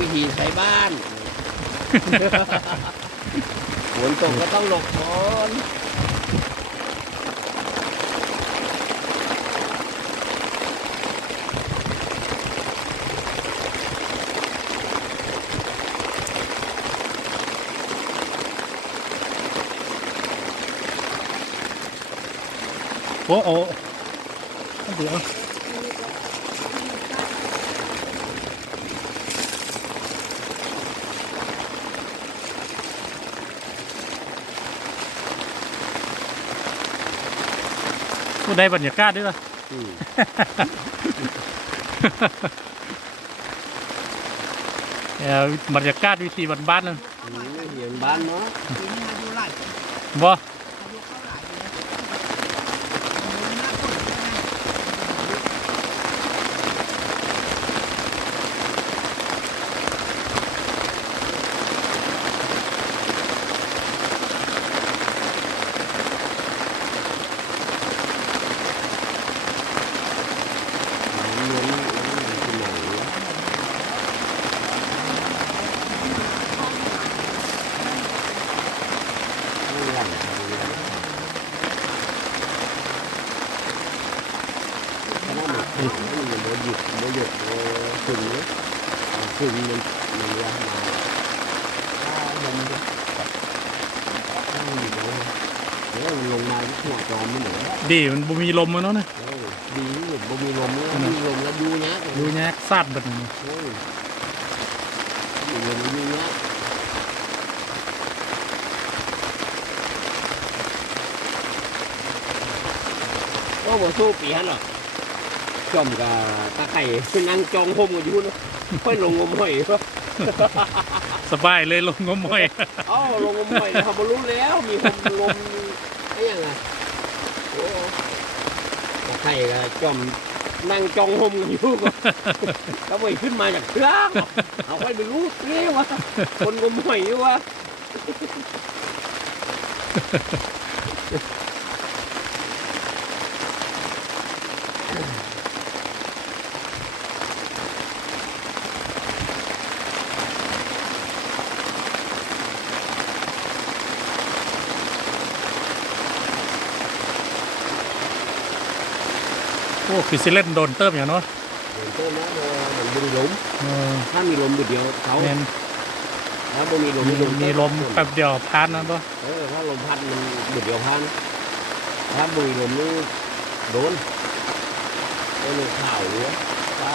วิธีใช้บ้าน ฝนตกก็ต้องหลบฝนโอ้โอ้เดี๋ยว ผู้ได้บรรยากาศด้วยล่ะอืมเอ่อบรรยากาศวิธีบ้านๆนั่นอืมเห็นบ้านเนาะปีนี้อายุหลายปีบ่ อายุเข้าหลายปีแล้วอายุหน้าคนเลยนะ เงินเป็นไหนไม่หลังขนาดมันขึ้นมันโมหยุดโมหยุดโมขึ้นเลยขึ้นมันมันยากมาถ้าลมเนี่ยถ้ามันอยู่ตรงนี้เดี๋ยวมันลงมาหัวจอมมันเหนือดีมันบ่มีลมมันเนาะนะเออดีอยู่บ่มีลมแล้วมีลมแล้วดูนะดูแยกซาดแบบนี้โอ้ยมีลมแล้วดูนะ โอ้บ่สู้ปีฮันหรอกจอมกับตาไข่คือนั่งจองห่มกันอยู่เนาะค่อยลงงมหอยวะสบายเลยลงงมหอยเอ้าลงงมหอยเขาบ่รู้แล้วมีห่มลมไอ้ยังไงโอ้ตาไข่กับจอมนั่งจองห่มกันอยู่ก็แล้วไปขึ้นมาจากเครื่องเอาไปไปรู้เรียวะคนงมหอยวะ โอ้คือสิเล่นโดนเติมอย่างเนาะเหมือนต้นนะเหมือนบุญลมเออถ้ามีลมเดียวเขาแม่นถ้าบ่มีลมมีมีลมแป๊บเดียวพานนะบ่เออถ้าลมพัดมันเดียวพันถ้าบ่มีลมนี่โดนก็เลยข่าวเลยว่า